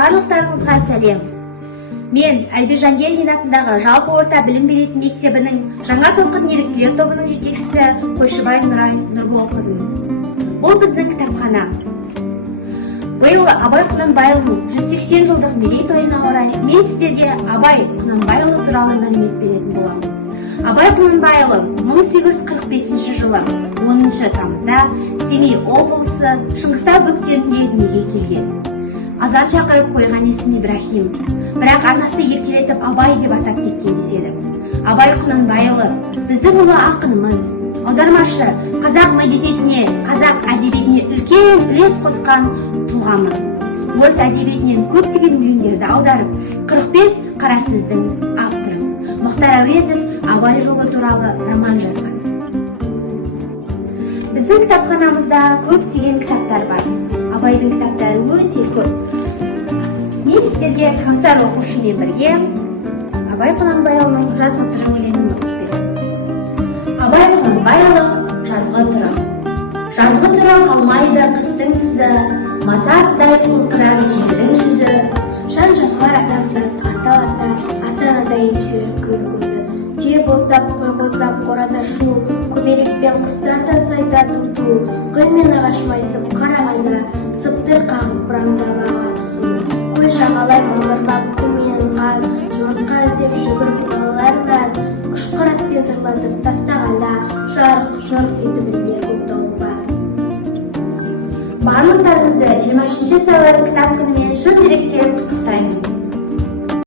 Барлықтарыңызға сәлем. Мен Айбек Жангелдин атындағы жалпы орта білім беретін мектебінің жаңа толқын еріктілер тобының жетекшісі Қойшыбай Нұрай Нұрболқызымын. Бұл біздің кітапхана. Биыл Абай Құнанбайұлының 180 жылдық мерейтойына орай мен сіздерге Абай Құнанбайұлы туралы мәлімет беретін боламын. Абай Құнанбайұлы 1845 жылы 10 тамызда Семей облысы Шыңғыстау бөктерінде дүниеге келген. Азан шақырып қойған есімі Ибрахим, бірақ анасы еркелетіп Абай деп атап кеткен деседі. Абай Құнанбайұлы біздің ұлы ақынымыз, аудармашы, қазақ мәдениетіне, қазақ әдебиетіне үлкен үлес қосқан тұлғамыз. Орыс әдебиетінен көптеген өлеңдерді аударып, 45 қара сөздің авторы. Мұхтар Әуезов Абай жолы туралы роман жазған. Біздің кітапханамызда көптеген кітаптар бар. Абайдың кітаптары өте көп. Мен сіздерге Кәусар оқушымен бірге Абай Құнанбайұлының жазғы тұрым өлеңін оқып беремін. Абай Құнанбайұлы жазғы тұрым. Жазғы тұрым қалмайды қыстың сызы, мазаттай құлпырар жердің жүзі. Жан-жануар адамзат анталаса, ата-анадай сүйрік көзі. Түйе боздап, қой боздап, қорада шу, көбелекпен құстарда сайда тұту, гүл мен ағаш майысып қарағанда, сыптыр қағып бұраңдап ағып су. Көл жағалай мамырлап көмейін қаз, жұмыртқа іздеп жүгіріп балалар біраз, ұшқыр атпен зырлатып тастағанда, жарқ-жұрқ етіп ілмер көктаулы бас. Барлықтарыңызды 23 сәуір кітап күнімен шын жүректен құттықтаймыз.